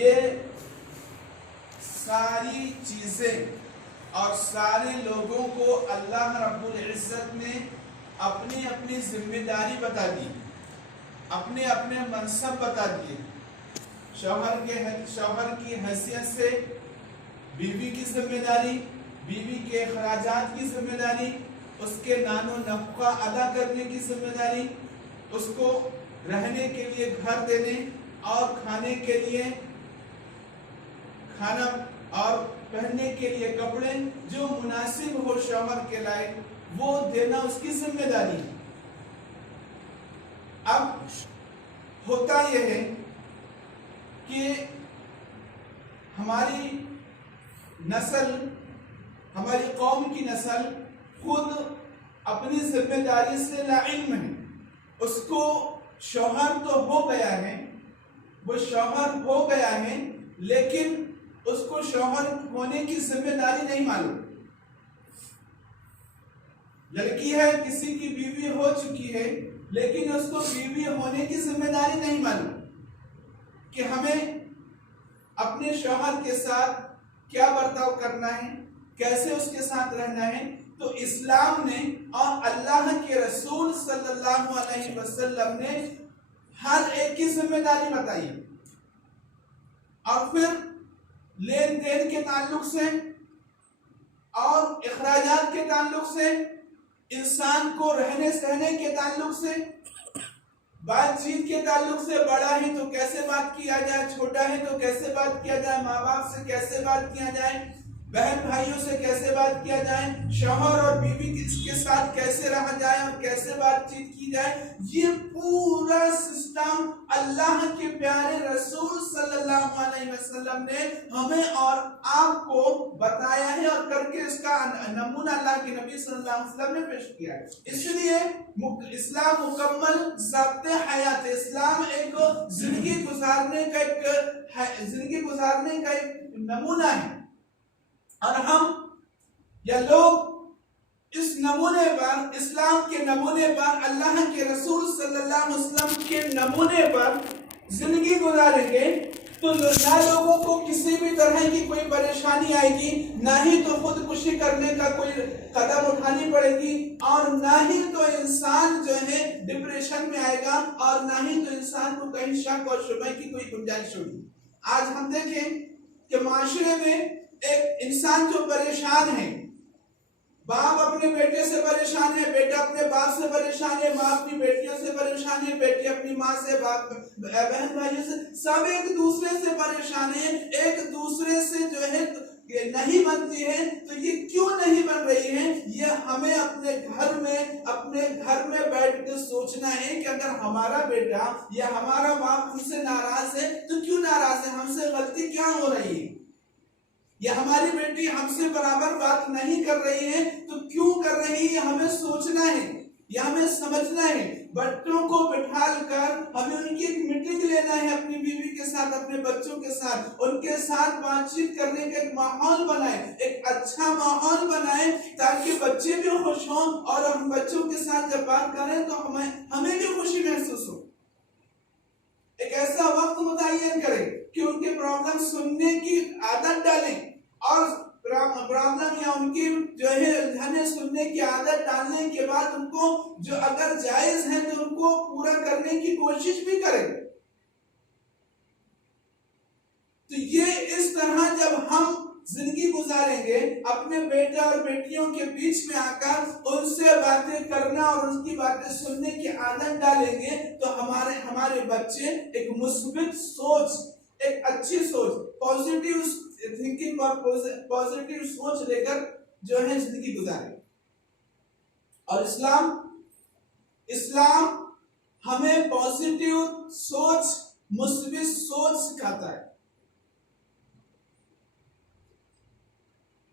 ये सारी चीजें और सारे लोगों को अल्लाह रब्बुल इज्जत ने अपनी अपनी जिम्मेदारी बता दी, अपने अपने मनसब बता दिए। शौहर की हैसियत से बीवी की जिम्मेदारी, बीवी के खराजात की जिम्मेदारी, उसके नानो नफका अदा करने की जिम्मेदारी, उसको रहने के लिए घर देने और खाने के लिए खाना और पहनने के लिए कपड़े जो मुनासिब हो शौहर के लायक वो देना उसकी जिम्मेदारी है। अब होता यह है कि हमारी नस्ल, हमारी कौम की नस्ल खुद अपनी जिम्मेदारी से लाइल्म है। उसको शौहर तो हो गया है, वो शौहर हो गया है, लेकिन उसको शौहर होने की जिम्मेदारी नहीं मालूम। लड़की है, किसी की बीवी हो चुकी है, लेकिन उसको बीवी होने की जिम्मेदारी नहीं मालूम कि हमें अपने शौहर के साथ क्या बर्ताव करना है, कैसे उसके साथ रहना है। तो इस्लाम ने और अल्लाह के रसूल सल्लल्लाहु अलैहि वसल्लम ने हर एक की जिम्मेदारी बताई। और फिर लेन देन के ताल्लुक से और इखराजात के ताल्लुक से, इंसान को रहने सहने के ताल्लुक से, बातचीत के ताल्लुक से, बड़ा है तो कैसे बात किया जाए, छोटा है तो कैसे बात किया जाए, माँ बाप से कैसे बात किया जाए, बहन भाइयों से कैसे बात किया जाए, शौहर और बीवी के साथ कैसे रहा जाए और कैसे बातचीत की जाए, ये पूरा सिस्टम अल्लाह के प्यारे रसूल सल्लल्लाहु अलैहि वसल्लम ने हमें और आपको बताया है और करके इसका नमूना अल्लाह के नबी सल्लल्लाहु अलैहि वसल्लम ने पेश किया है। इसलिए इस्लाम मुकम्मल ज़ाब्ते हयात, इस्लाम एक जिंदगी गुजारने का एक नमूना है। और हम या लोग इस नमूने पर, इस्लाम के नमूने पर, अल्लाह के रसूल सल्लल्लाहु अलैहि वसल्लम के नमूने पर जिंदगी गुजारेंगे तो ना लोगों को किसी भी तरह की कोई परेशानी आएगी, ना ही तो खुदकुशी करने का कोई कदम उठानी पड़ेगी, और ना ही तो इंसान जो है डिप्रेशन में आएगा, और ना ही तो इंसान को कहीं शक और शुबह की कोई गुंजाइश होगी। आज हम देखें कि माशरे में एक इंसान जो परेशान है, बाप अपने बेटे से परेशान है, बेटा अपने बाप से परेशान है, माँ अपनी बेटियों से परेशान है, बेटी अपनी माँ से, बहन भाइयों से, सब एक दूसरे से परेशान है, एक दूसरे से जो है नहीं बनती है। तो ये क्यों नहीं बन रही है, ये हमें अपने घर में बैठ कर सोचना है कि अगर हमारा बेटा या हमारा बाप हमसे नाराज है तो क्यों नाराज है, हमसे गलती क्या हो रही है, या हमारी बेटी हमसे बराबर बात नहीं कर रही है तो क्यों कर रही है, हमें सोचना है या हमें समझना है। बच्चों को बिठाल कर हमें उनकी एक मीटिंग लेना है, अपनी बीवी के साथ, अपने बच्चों के साथ, उनके साथ बातचीत करने का एक माहौल बनाए, एक अच्छा माहौल बनाए, ताकि बच्चे भी खुश हों और हम बच्चों के साथ जब बात करें तो हमें भी खुशी महसूस हो। एक ऐसा वक्त मुतय्यन करें कि उनके प्रॉब्लम सुनने की आदत डालें, और प्रॉब्लम या उनकी जो है उलझने सुनने की आदत डालने के बाद उनको जो अगर जायज है तो उनको पूरा करने की कोशिश भी करें। तो ये इस तरह जब हम जिंदगी गुजारेंगे, अपने बेटा और बेटियों के बीच में आकर उनसे बातें करना और उनकी बातें सुनने की आदत डालेंगे, तो हमारे बच्चे एक मुस्बित सोच, एक अच्छी सोच, पॉजिटिव थिंकिंग और पॉजिटिव सोच लेकर जो है जिंदगी गुजारे। और इस्लाम हमें पॉजिटिव सोच, मुस्बित सोच सिखाता है।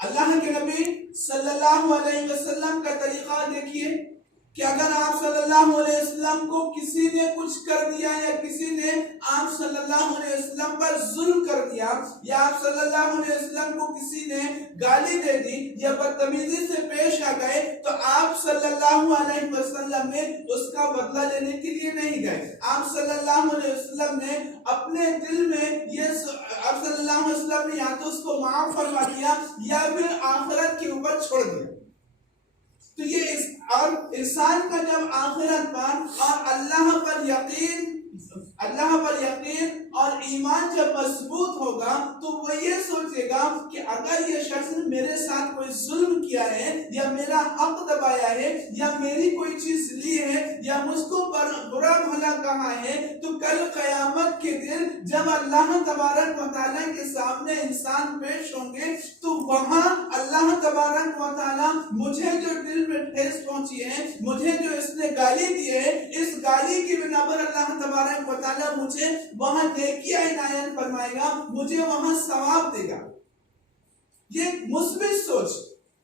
अल्लाह के नबी सल्लल्लाहु अलैहि वसल्लम का तरीका देखिए कि अगर आप सल्लल्लाहु अलैहि वसल्लम को किसी ने कुछ कर दिया, या किसी ने आप सल्लल्लाहु अलैहि वसल्लम पर जुल्म कर दिया, या आप सल्लल्लाहु अलैहि वसल्लम को किसी ने गाली दे दी या बदतमीजी से पेश आ गए, तो आप सल्लल्लाहु अलैहि वसल्लम ने उसका बदला लेने के लिए नहीं गए। आप सल्लल्लाहु अलैहि वसल्लम ने अपने दिल में ये वसल्लम ने या तो उसको माफ फरमा दिया या फिर आखिरत के ऊपर छोड़ दिया। तो ये और इंसान का जब आखिरत पर और अल्लाह पर यकीन और ईमान जब मजबूत होगा तो वो ये सोचेगा कि अगर ये शख्स ने मेरे साथ कोई जुल्म किया है या मेरा हक दबाया है या मेरी कोई चीज ली है या मुझको बुरा भला कहा है, तो कल कयामत के दिन जब अल्लाह तबारक व तआला के सामने इंसान पेश होंगे तो वहां अल्लाह तबारक व तआला मुझे जो दिल में ठेस पहुंची है, मुझे जो इसने गाली दी है, इस गाली की बिना पर अल्लाह तबारक व तआला मुझे वहां नेकियां इनायत फरमाएगा, मुझे वहां सवाब देगा। ये मुस्बित सोच,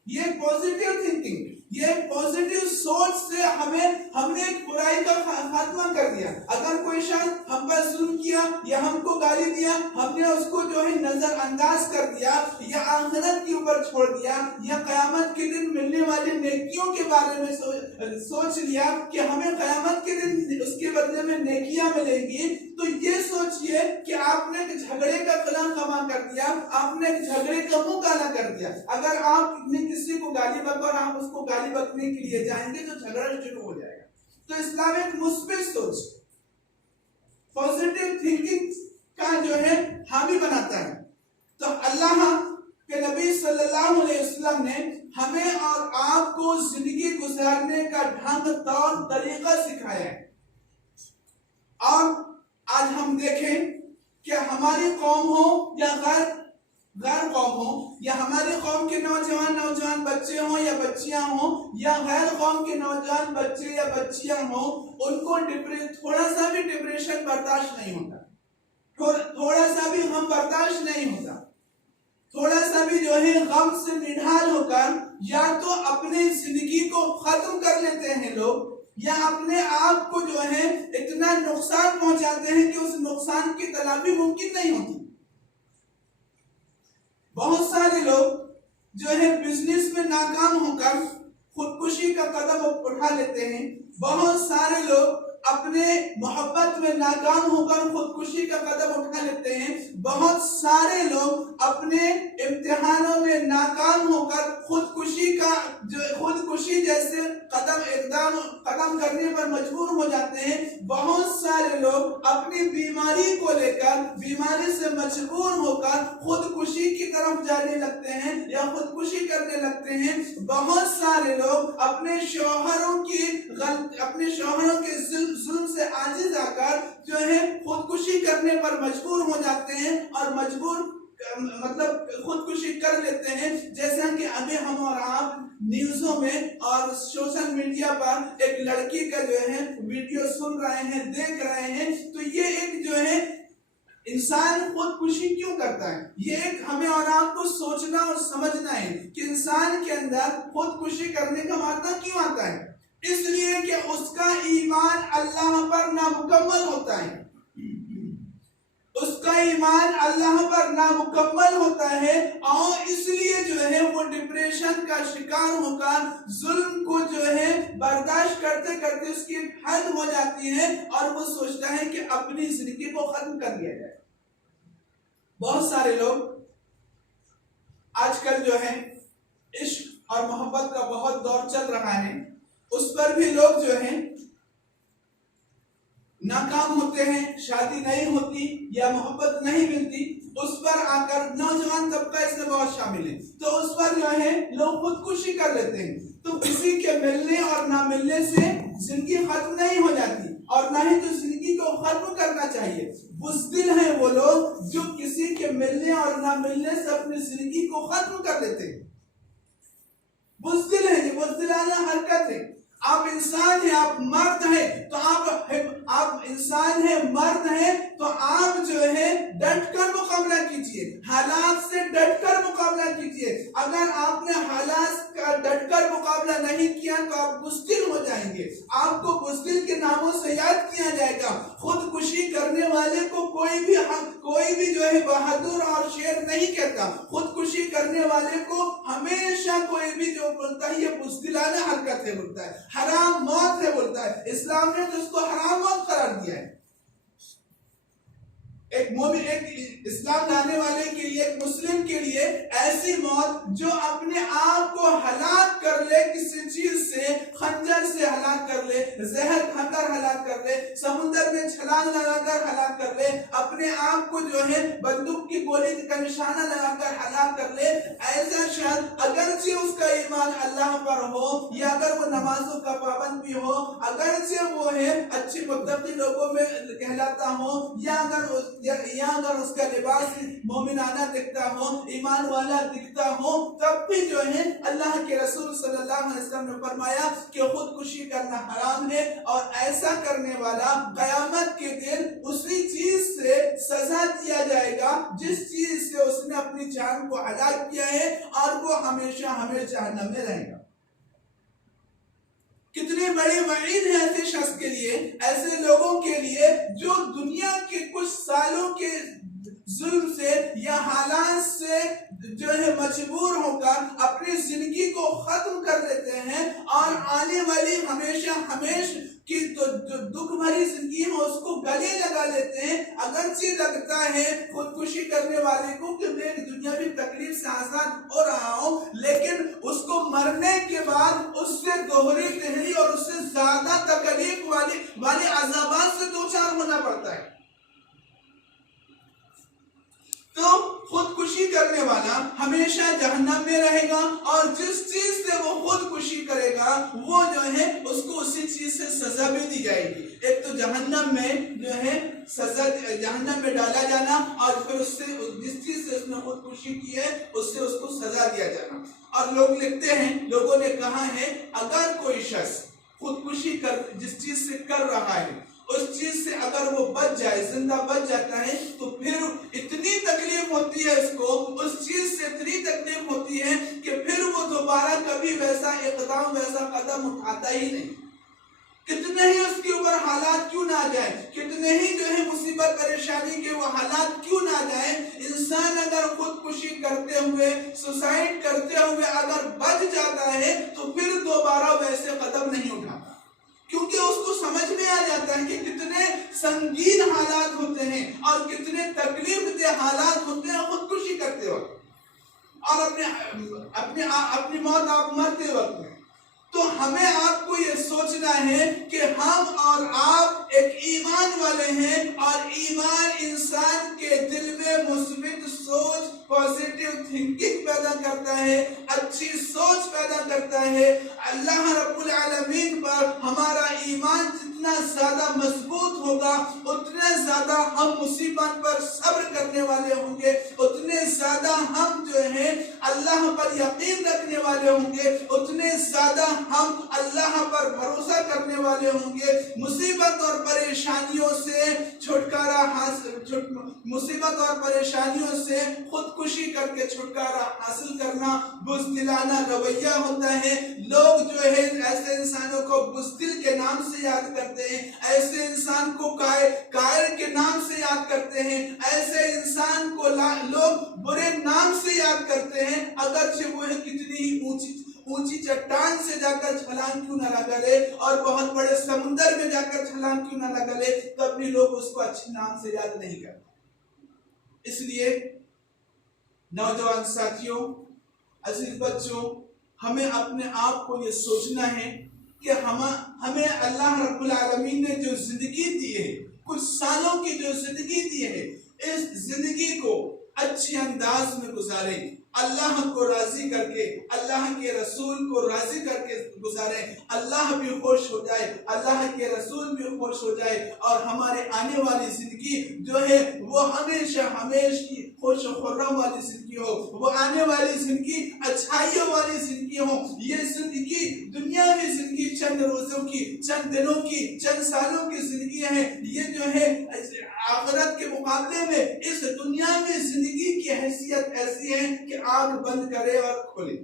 ये पॉजिटिव थिंकिंग, ये पॉजिटिव सोच से हमने एक बुराई का खात्मा कर दिया। अगर कोई शख्स हम पर जुल्म किया या हमको गाली दिया, हमने उसको जो है नजरअंदाज कर दिया या आखिरत के ऊपर छोड़ दिया या कयामत के दिन मिलने वाली नेकियों के बारे में सोच लिया कि हमें कयामत के दिन उसके बदले में नेकियां मिलेंगी, तो ये सोचिए कि आपने झगड़े का कलम कमा कर दिया, आपने झगड़े का मुंह काला कर दिया। अगर आपने किसी को गाली बका और आप उसको गाली बकने के लिए जाएंगे तो झगड़ा शुरू हो जाएगा। तो इस्लाम एक मुस्बित सोच, पॉजिटिव थिंकिंग का जो है हामी बनाता है। तो अल्लाह के नबी सल्लल्लाहु अलैहि वसल्लम ने हमें और आपको जिंदगी गुजारने का ढंग तौर तरीका सिखाया है। और आज हम देखें कि हमारी कौम हो या गैर कौम हो, या हमारी कौम के नौजवान बच्चे हों या बच्चियां हों, या गैर कौम के नौजवान बच्चे या बच्चियां हों, उनको थोड़ा सा भी डिप्रेशन बर्दाश्त नहीं होता, थोड़ा सा भी गम बर्दाश्त नहीं होता, थोड़ा सा भी जो है गम से निढाल होकर या तो अपनी जिंदगी को खत्म कर लेते हैं लोग, या अपने आप को जो है इतना नुकसान पहुंचाते हैं कि उस नुकसान की तलाफी मुमकिन नहीं होती। बहुत सारे लोग जो है बिजनेस में नाकाम होकर खुदकुशी का कदम उठा लेते हैं। बहुत सारे लोग अपने मोहब्बत में नाकाम होकर खुदकुशी का कदम उठा लेते हैं। बहुत सारे लोग अपने इम्तिहानों में नाकाम होकर खुदकुशी जैसे कदम करने पर मजबूर हो जाते हैं। बहुत सारे लोग अपनी बीमारी को लेकर बीमारी से मजबूर होकर खुदकुशी की तरफ जाने लगते हैं या खुदकुशी करने लगते हैं। बहुत सारे लोग अपने शौहरों के जुल्म से आजिज आकर जो है खुदकुशी करने पर मजबूर हो जाते हैं और खुदकुशी कर लेते हैं। जैसा कि अभी हम और आप न्यूज़ों में और सोशल मीडिया पर एक लड़की का जो है वीडियो सुन रहे हैं, देख रहे हैं, तो ये एक जो है इंसान खुदकुशी क्यों करता है, ये एक हमें और आपको सोचना और समझना है कि इंसान के अंदर खुदकुशी करने का मामला क्यों आता है। इसलिए कि उसका ईमान अल्लाह पर नामुकम्मल होता है, उसका ईमान अल्लाह पर नामुकम्मल होता है और इसलिए जो है वो डिप्रेशन का शिकार होकर जुल्म को जो है बर्दाश्त करते करते उसकी हद हो जाती है और वो सोचता है कि अपनी जिंदगी को खत्म कर दिया जाए। बहुत सारे लोग आजकल जो है इश्क और मोहब्बत का बहुत दौर चल रहा है, उस पर भी लोग जो है नाकाम होते हैं, शादी नहीं होती या मोहब्बत नहीं मिलती, उस पर आकर नौजवान तबका इसमें बहुत शामिल है, तो उस पर जो है लोग खुदकुशी कर लेते हैं। तो किसी के मिलने और ना मिलने से जिंदगी खत्म नहीं हो जाती और ना ही तो जिंदगी को खत्म करना चाहिए। बुज़दिल हैं वो लोग जो किसी के मिलने और ना मिलने से अपनी जिंदगी को खत्म कर लेते हैं। बुज़दिल है, ये बुज़दिलाना हरकत है। आप इंसान हैं, आप मर्द हैं, तो आप इंसान हैं, मर्द हैं, तो आप जो है डटकर मुकाबला कीजिए, हालात से डटकर मुकाबला कीजिए। अगर आपने हालात का डटकर मुकाबला नहीं किया तो आप बुज़दिल हो जाएंगे, आपको बुज़दिल के नामों से याद किया जाएगा। खुदकुशी करने वाले को कोई भी जो है बहादुर और शेर नहीं कहता। खुदकुशी करने वाले को हमेशा कोई भी जो बोलता है ये बुज़दिलाना हरकत है बोलता है, हराम मौत है बोलता है। इस्लाम ने तो उसको हराम मौत करार दिया है। एक इस्लाम लाने वाले के लिए एक मुस्लिम के लिए ऐसी मौत जो अपने आप को हलाक कर ले, किसी चीज से, खंजर से हलाक कर ले, जहर खाकर हलाक कर ले, समुद्र में छलांग लगाकर हलाक कर ले, अपने आप को जो है बंदूक की गोली का निशाना लगाकर हलाक कर ले, ऐसा शख्स अगरचे उसका ईमान अल्लाह पर हो या अगर वो नमाजों का पाबंद भी हो, अगरचे वो है अच्छे मुत्तकी लोगों में कहलाता हो या अगर उसका लिबास मोमिनाना दिखता हो, ईमान वाला दिखता हो, तब भी जो है अल्लाह के रसूल सल्लल्लाहु अलैहि वसल्लम ने फरमाया कि खुदकुशी करना हराम है और ऐसा करने वाला क़यामत के दिन उसी चीज से सजा दिया जाएगा जिस चीज से उसने अपनी जान को हलाक किया है और वो हमेशा हमेशा जहन्नम में रहेगा। कितनी बड़ी वईद है ऐसे शख्स के लिए, ऐसे लोगों के लिए जो दुनिया के कुछ सालों के जुल्म से या हालात से जो है मजबूर होकर अपनी जिंदगी को खत्म कर लेते हैं और आने वाली हमेशा की तो जो दुख भरी जिंदगी है उसको गले लगा लेते हैं। अगरचे लगता है खुदकुशी करने वाले को कि मैं दुनियावी तकलीफ से आजाद हो रहा हूँ, लेकिन उसको मरने के बाद उससे दोहरी तहरी और उससे ज्यादा तकलीफ वाले अज़ाबात से दो चार होना पड़ता है। तो खुदकुशी करने वाला हमेशा जहन्नम में रहेगा और जिस चीज से वो खुदकुशी करेगा वो जो है उसको उसी चीज से सजा भी दी जाएगी। एक तो जहन्नम में जो है सजा, जहन्नम में डाला जाना और फिर उससे जिस चीज से उसने खुदकुशी की है उससे उसको सजा दिया जाना। और लोग लिखते हैं, लोगों ने कहा है, अगर कोई शख्स खुदकुशी कर जिस चीज से कर रहा है उस चीज से अगर वो बच जाए, जिंदा बच जाता है, तो फिर इतनी तकलीफ होती है उसको, उस चीज से इतनी तकलीफ होती है कि फिर वो दोबारा कभी वैसा इक़दाम, वैसा कदम उठाता ही नहीं। कितने ही उसके ऊपर हालात क्यों ना जाए, कितने ही जो है मुसीबत परेशानी के वो हालात क्यों ना जाए, इंसान अगर खुदकुशी करते हुए, सुसाइड करते हुए अगर बच जाता है तो फिर दोबारा वैसे कदम नहीं उठाता, क्योंकि उसको समझ में आ जाता है कि कितने संगीन हालात होते हैं और कितने तकलीफ दे हालात होते हैं खुदकुशी करते वक्त और अपनी मौत आप मरते वक्त में। तो हमें आपको ये सोचना है कि हम और आप एक ईमान वाले हैं और ईमान इंसान के दिल में मुस्बित सोच, पॉजिटिव थिंकिंग पैदा करता है, अच्छी सोच पैदा करता है। अल्लाह रब्बुल आलमीन पर हमारा ईमान जितना ज्यादा मजबूत होगा उतने ज्यादा हम मुसीबत पर सब्र करने वाले होंगे, उतने ज्यादा हम जो है अल्लाह पर यकीन रखने वाले होंगे, उतने ज्यादा हम अल्लाह पर भरोसा करने वाले होंगे। मुसीबत और परेशानियों से छुटकारा मुसीबत और परेशानियों से खुदकुशी करके छुटकारा हासिल करना बुज़दिलाना रवैया होता है। लोग जो है ऐसे इंसानों को बुज़दिल के नाम से याद करते हैं, ऐसे इंसान को कायर के नाम से याद करते हैं, ऐसे इंसान को लोग बुरे नाम से याद करते हैं, अगरचे वो है कितनी ही ऊंची चट्टान से जाकर छलांग क्यों ना लगा ले और बहुत बड़े समुद्र में जाकर छलांग क्यों ना लगा ले, तब भी लोग उसको अच्छे नाम से याद नहीं करते। इसलिए नौजवान साथियों, अजीज बच्चों, हमें अपने आप को ये सोचना है कि हमें अल्लाह रब्बुल आलमीन ने जो जिंदगी दी है, कुछ सालों की जो जिंदगी दी है, इस जिंदगी को अच्छे अंदाज में गुजारें, अल्लाह को राजी करके, अल्लाह के रसूल को राजी करके गुजारे, अल्लाह भी खुश हो जाए, अल्लाह के रसूल भी खुश हो जाए और हमारे आने वाली जिंदगी जो है वो हमेशा की खुश खुर्रम वाली जिंदगी हो, वो आने वाली जिंदगी अच्छाइयों वाली जिंदगी हो। ये जिंदगी दुनियावी जिंदगी चंद रोजों की, चंद दिनों की, चंद सालों की जिंदगी है। ये जो है आखिरत के मुकाबले में इस दुनिया में जिंदगी की हैसियत ऐसी है कि आंख बंद करे और खोले,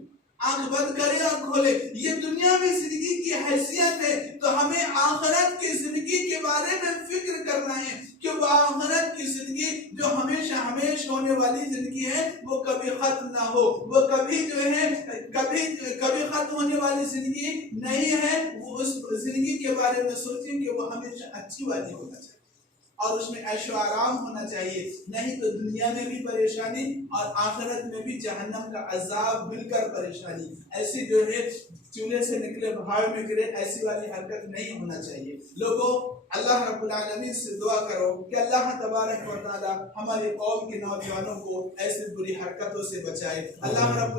आंख बंद करे और खोले। ये दुनिया में जिंदगी की हैसियत है, तो हमें आखिरत की जिंदगी के बारे में फिक्र करना है कि वो आखिरत की जिंदगी जो हमेशा होने वाली जिंदगी है वो कभी खत्म ना हो, वो कभी जो है कभी खत्म होने वाली जिंदगी नहीं है। वो उस जिंदगी के बारे में सोचें कि वो हमेशा अच्छी वाली होना चाहिए। और उसमें ऐशो आराम होना चाहिए, नहीं तो दुनिया में भी परेशानी और आखिरत में भी जहन्नम का अजाब मिलकर परेशानी। ऐसी जो है चूल्हे से निकले भाड़ में गिरे, ऐसी वाली हरकत नहीं होना चाहिए। लोगों, अल्लाह रब्बुल आलमीन से दुआ करो कि अल्लाह तबारक व तआला हमारे कौम के नौजवानों को ऐसी बुरी हरकतों से बचाए। अल्लाह रब्बुल